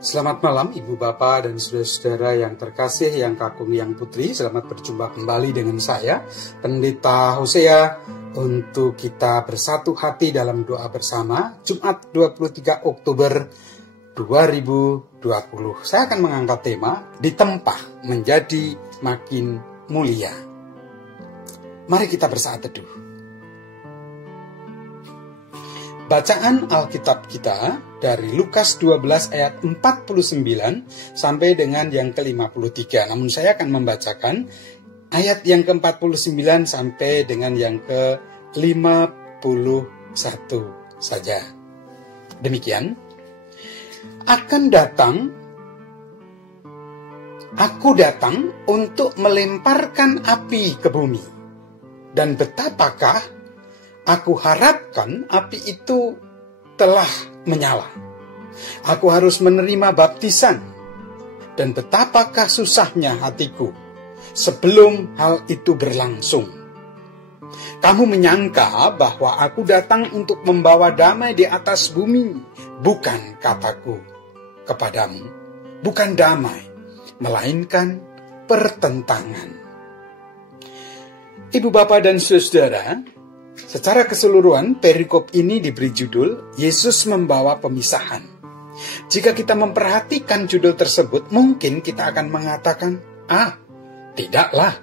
Selamat malam Ibu Bapak dan saudara-saudara yang terkasih, yang kakung, yang putri. Selamat berjumpa kembali dengan saya, Pendeta Hosea, untuk kita bersatu hati dalam doa bersama Jumat 23 Oktober 2020. Saya akan mengangkat tema Ditempah Menjadi Makin Mulia. Mari kita bersaat teduh. Bacaan Alkitab kita dari Lukas 12 ayat 49 sampai dengan yang ke-53. Namun saya akan membacakan ayat yang ke-49 sampai dengan yang ke-51 saja. Demikian. Aku datang untuk melemparkan api ke bumi. Dan betapakah aku harapkan api itu telah menyala. Aku harus menerima baptisan. Dan betapakah susahnya hatiku sebelum hal itu berlangsung. Kamu menyangka bahwa aku datang untuk membawa damai di atas bumi. Bukan, kataku kepadamu. Bukan damai, melainkan pertentangan. Ibu, bapak, dan saudara, secara keseluruhan, perikop ini diberi judul, Yesus membawa pemisahan. Jika kita memperhatikan judul tersebut, mungkin kita akan mengatakan, tidaklah.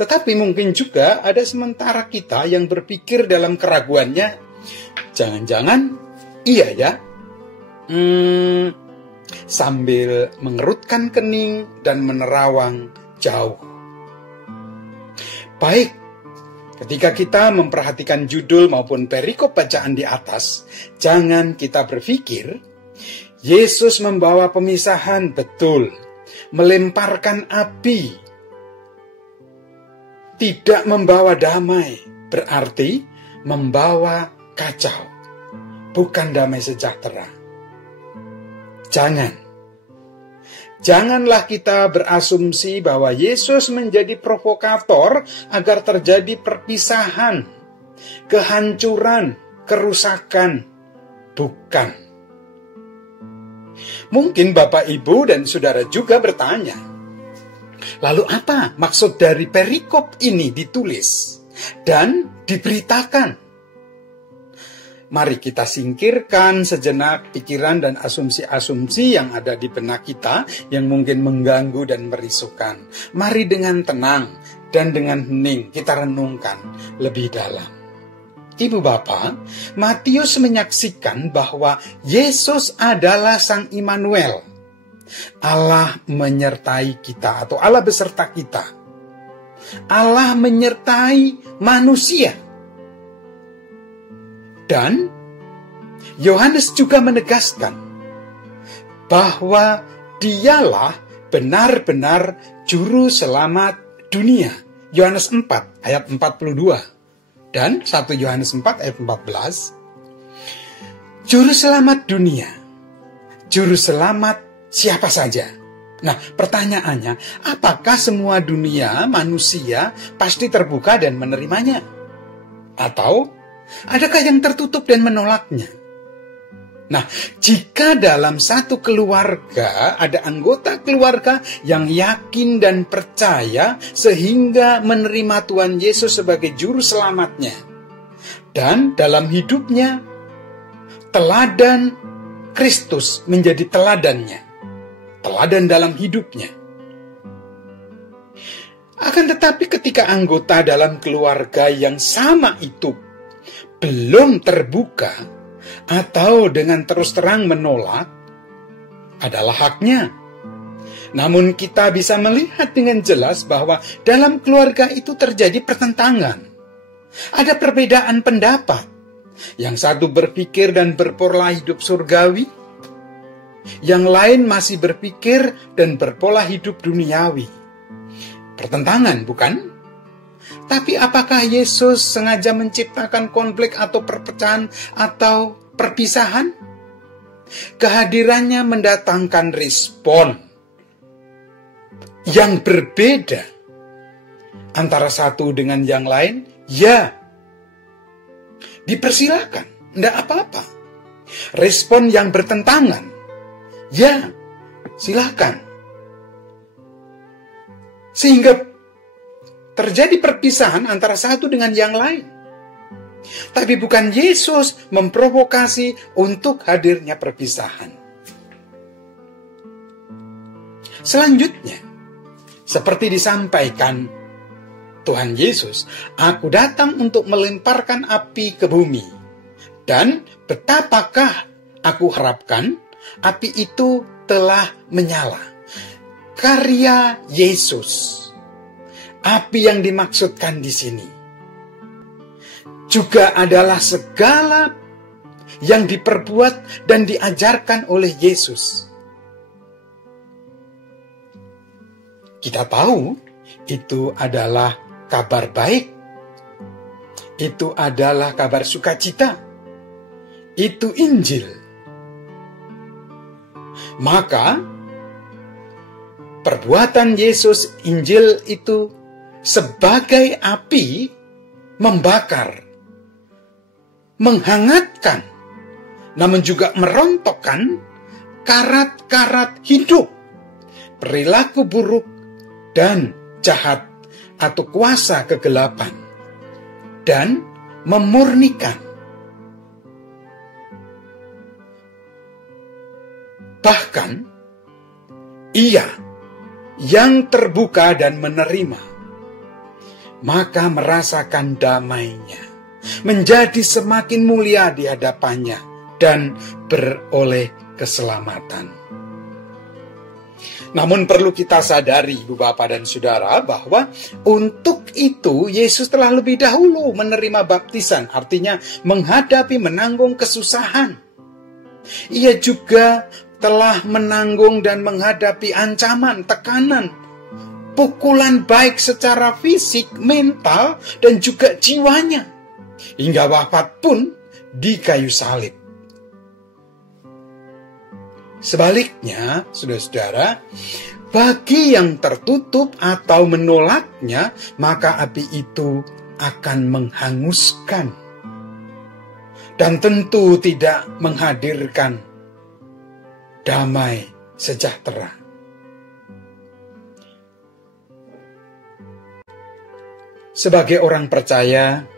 Tetapi mungkin juga ada sementara kita yang berpikir dalam keraguannya, jangan-jangan iya ya, sambil mengerutkan kening dan menerawang jauh. Baik, ketika kita memperhatikan judul maupun perikop bacaan di atas, jangan kita berpikir, Yesus membawa pemisahan, betul, melemparkan api, tidak membawa damai, berarti membawa kacau, bukan damai sejahtera. Janganlah kita berasumsi bahwa Yesus menjadi provokator agar terjadi perpisahan, kehancuran, kerusakan. Bukan. Mungkin Bapak, Ibu, dan Saudara juga bertanya, lalu apa maksud dari perikop ini ditulis dan diberitakan? Mari kita singkirkan sejenak pikiran dan asumsi-asumsi yang ada di benak kita yang mungkin mengganggu dan merisukan. Mari dengan tenang dan dengan hening kita renungkan lebih dalam. Ibu bapak, Matius menyaksikan bahwa Yesus adalah Sang Immanuel. Allah menyertai kita atau Allah beserta kita. Allah menyertai manusia. Dan Yohanes juga menegaskan bahwa dialah benar-benar juru selamat dunia. Yohanes 4 ayat 42 dan 1 Yohanes 4 ayat 14. Juru selamat dunia. Juru selamat siapa saja? Nah, pertanyaannya, apakah semua dunia manusia pasti terbuka dan menerimanya? Atau adakah yang tertutup dan menolaknya? Nah, jika dalam satu keluarga ada anggota keluarga yang yakin dan percaya sehingga menerima Tuhan Yesus sebagai juru selamatnya, dan dalam hidupnya teladan Kristus menjadi teladannya, teladan dalam hidupnya. Akan tetapi ketika anggota dalam keluarga yang sama itu belum terbuka atau dengan terus terang menolak, adalah haknya. Namun kita bisa melihat dengan jelas bahwa dalam keluarga itu terjadi pertentangan. Ada perbedaan pendapat. Yang satu berpikir dan berpola hidup surgawi, yang lain masih berpikir dan berpola hidup duniawi. Pertentangan, bukan? Tapi apakah Yesus sengaja menciptakan konflik atau perpecahan atau perpisahan? Kehadirannya mendatangkan respon yang berbeda antara satu dengan yang lain, ya. dipersilakan, tidak apa-apa. Respon yang bertentangan, ya silakan. Sehingga terjadi perpisahan antara satu dengan yang lain. Tapi bukan Yesus memprovokasi untuk hadirnya perpisahan. Selanjutnya, seperti disampaikan Tuhan Yesus, aku datang untuk melemparkan api ke bumi. Dan betapakah aku harapkan api itu telah menyala. Karya Yesus. Api yang dimaksudkan di sini juga adalah segala yang diperbuat dan diajarkan oleh Yesus. Kita tahu itu adalah kabar baik. Itu adalah kabar sukacita. Itu Injil. Maka perbuatan Yesus, Injil itu sebagai api membakar, menghangatkan, namun juga merontokkan karat-karat hidup, perilaku buruk dan jahat atau kuasa kegelapan, dan memurnikan. Bahkan, ia yang terbuka dan menerima, maka merasakan damainya, menjadi semakin mulia di hadapannya, dan beroleh keselamatan. Namun perlu kita sadari, Ibu Bapak dan Saudara, bahwa untuk itu Yesus telah lebih dahulu menerima baptisan, artinya menghadapi, menanggung kesusahan. Ia juga telah menanggung dan menghadapi ancaman, tekanan, pukulan baik secara fisik, mental, dan juga jiwanya. Hingga wafat pun di kayu salib. Sebaliknya, saudara-saudara, bagi yang tertutup atau menolaknya, maka api itu akan menghanguskan. Dan tentu tidak menghadirkan damai sejahtera. Sebagai orang percaya,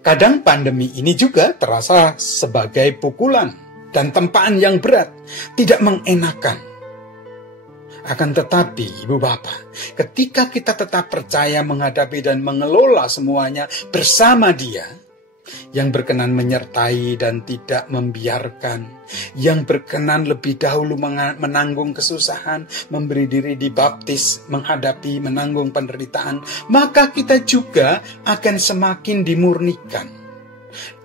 kadang pandemi ini juga terasa sebagai pukulan dan tempaan yang berat, tidak mengenakan. Akan tetapi, Ibu Bapak, ketika kita tetap percaya menghadapi dan mengelola semuanya bersama Dia, yang berkenan menyertai dan tidak membiarkan, yang berkenan lebih dahulu menanggung kesusahan, memberi diri dibaptis, menghadapi, menanggung penderitaan, maka kita juga akan semakin dimurnikan,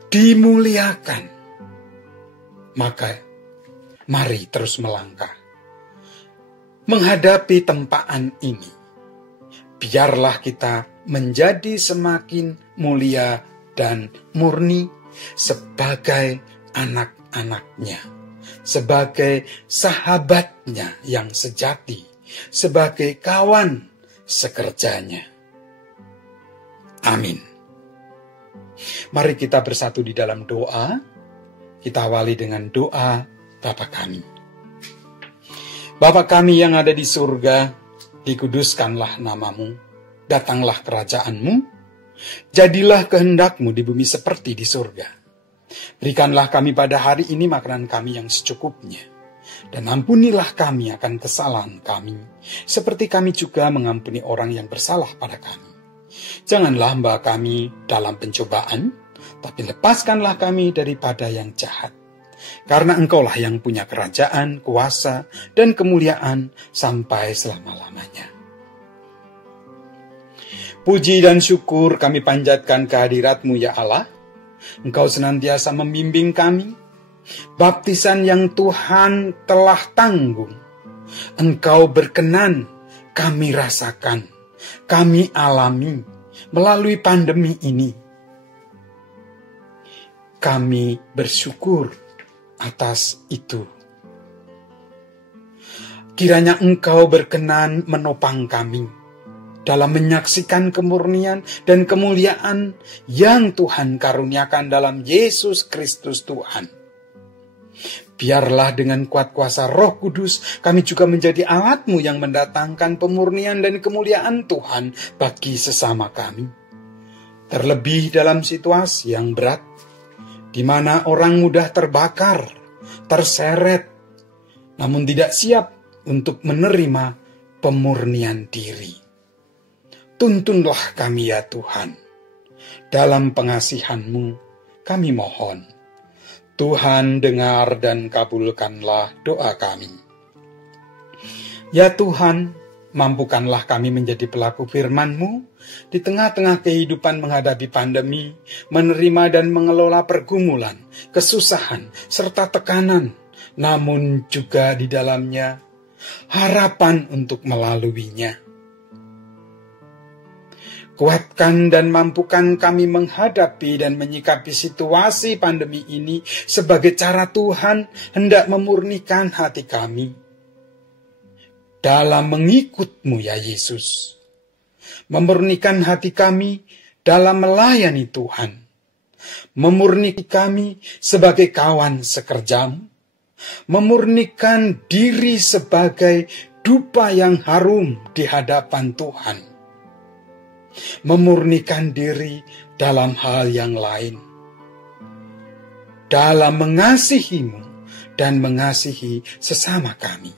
dimuliakan. Maka mari terus melangkah menghadapi tempaan ini. Biarlah kita menjadi semakin mulia dan murni sebagai anak-anaknya, sebagai sahabatnya yang sejati, sebagai kawan sekerjanya. Amin. Mari kita bersatu di dalam doa. Kita awali dengan doa Bapa kami. Bapa kami yang ada di surga, dikuduskanlah namamu, datanglah kerajaan-Mu, jadilah kehendak-Mu di bumi seperti di surga. Berikanlah kami pada hari ini makanan kami yang secukupnya. Dan ampunilah kami akan kesalahan kami, seperti kami juga mengampuni orang yang bersalah pada kami. Janganlah hamba kami dalam pencobaan, tapi lepaskanlah kami daripada yang jahat. Karena Engkaulah yang punya kerajaan, kuasa, dan kemuliaan sampai selama-lamanya. Puji dan syukur kami panjatkan kehadirat-Mu ya Allah. Engkau senantiasa membimbing kami. Baptisan yang Tuhan telah tanggung, Engkau berkenan kami rasakan, kami alami melalui pandemi ini. Kami bersyukur atas itu. Kiranya Engkau berkenan menopang kami dalam menyaksikan kemurnian dan kemuliaan yang Tuhan karuniakan dalam Yesus Kristus Tuhan. Biarlah dengan kuat kuasa Roh Kudus kami juga menjadi alat-Mu yang mendatangkan pemurnian dan kemuliaan Tuhan bagi sesama kami. Terlebih dalam situasi yang berat, di mana orang mudah terbakar, terseret, namun tidak siap untuk menerima pemurnian diri. Tuntunlah kami ya Tuhan. Dalam pengasihan-Mu kami mohon. Tuhan dengar dan kabulkanlah doa kami. Ya Tuhan, mampukanlah kami menjadi pelaku firman-Mu di tengah-tengah kehidupan menghadapi pandemi, menerima dan mengelola pergumulan, kesusahan, serta tekanan, namun juga di dalamnya harapan untuk melaluinya. Kuatkan dan mampukan kami menghadapi dan menyikapi situasi pandemi ini sebagai cara Tuhan hendak memurnikan hati kami dalam mengikut-Mu ya Yesus. Memurnikan hati kami dalam melayani Tuhan. Memurnikan kami sebagai kawan sekerja-Mu. Memurnikan diri sebagai dupa yang harum di hadapan Tuhan. Memurnikan diri dalam hal yang lain, dalam mengasihi-Mu dan mengasihi sesama kami.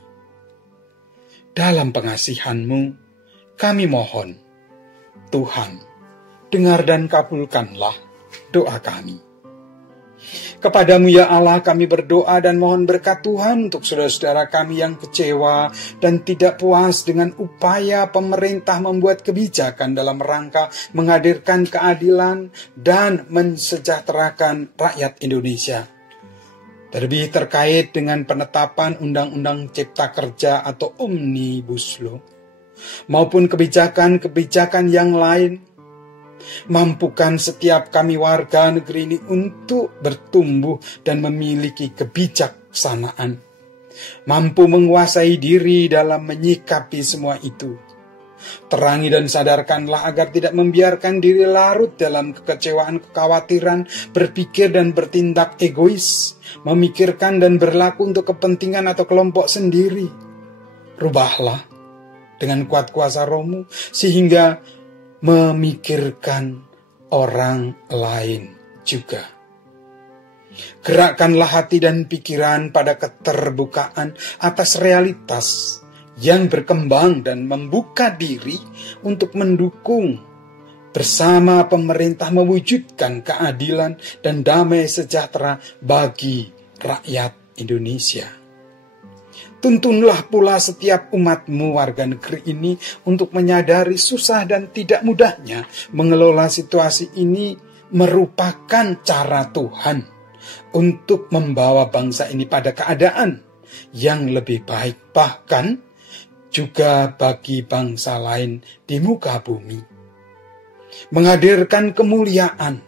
Dalam pengasihan-Mu kami mohon, Tuhan, dengar dan kabulkanlah doa kami. Kepada-Mu ya Allah kami berdoa dan mohon berkat Tuhan untuk saudara-saudara kami yang kecewa dan tidak puas dengan upaya pemerintah membuat kebijakan dalam rangka menghadirkan keadilan dan mensejahterakan rakyat Indonesia. Terlebih terkait dengan penetapan Undang-Undang Cipta Kerja atau Omnibus Law maupun kebijakan-kebijakan yang lain. Mampukan setiap kami warga negeri ini untuk bertumbuh dan memiliki kebijaksanaan. Mampu menguasai diri dalam menyikapi semua itu. Terangi dan sadarkanlah agar tidak membiarkan diri larut dalam kekecewaan, kekhawatiran, berpikir dan bertindak egois, memikirkan dan berlaku untuk kepentingan atau kelompok sendiri. Rubahlah dengan kuat kuasa Roh-Mu sehingga memikirkan orang lain juga. Gerakkanlah hati dan pikiran pada keterbukaan atas realitas yang berkembang dan membuka diri untuk mendukung bersama pemerintah mewujudkan keadilan dan damai sejahtera bagi rakyat Indonesia. Tuntunlah pula setiap umat-Mu warga negeri ini untuk menyadari susah dan tidak mudahnya mengelola situasi ini merupakan cara Tuhan untuk membawa bangsa ini pada keadaan yang lebih baik, bahkan juga bagi bangsa lain di muka bumi. Menghadirkan kemuliaan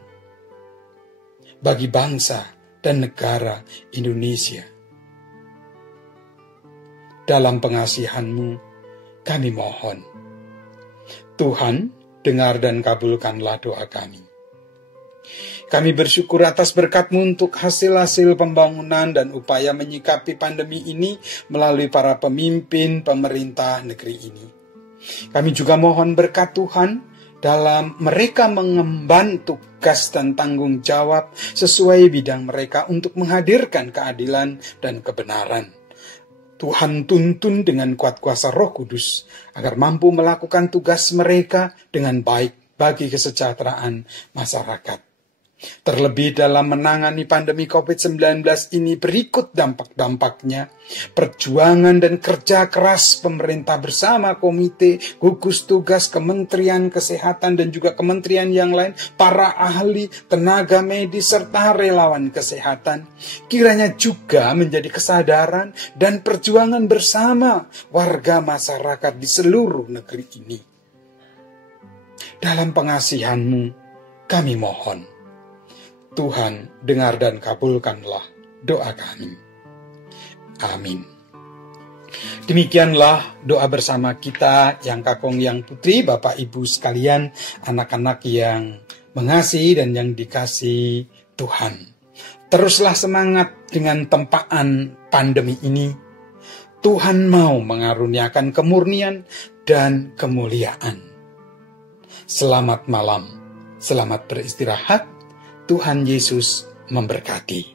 bagi bangsa dan negara Indonesia. Dalam pengasihan-Mu kami mohon. Tuhan, dengar dan kabulkanlah doa kami. Kami bersyukur atas berkat-Mu untuk hasil-hasil pembangunan dan upaya menyikapi pandemi ini melalui para pemimpin pemerintah negeri ini. Kami juga mohon berkat Tuhan dalam mereka mengemban tugas dan tanggung jawab sesuai bidang mereka untuk menghadirkan keadilan dan kebenaran. Tuhan tuntun dengan kuat kuasa Roh Kudus agar mampu melakukan tugas mereka dengan baik bagi kesejahteraan masyarakat. Terlebih dalam menangani pandemi COVID-19 ini berikut dampak-dampaknya. Perjuangan dan kerja keras pemerintah bersama komite, gugus tugas, Kementerian Kesehatan dan juga kementerian yang lain, para ahli, tenaga medis, serta relawan kesehatan. Kiranya juga menjadi kesadaran dan perjuangan bersama warga masyarakat di seluruh negeri ini. Dalam pengasihan-Mu kami mohon. Tuhan, dengar dan kabulkanlah doa kami. Amin. Demikianlah doa bersama kita yang kakung, yang putri, Bapak Ibu sekalian, anak-anak yang mengasihi dan yang dikasihi Tuhan. Teruslah semangat dengan tempaan pandemi ini. Tuhan mau mengaruniakan kemurnian dan kemuliaan. Selamat malam, selamat beristirahat. Tuhan Yesus memberkati.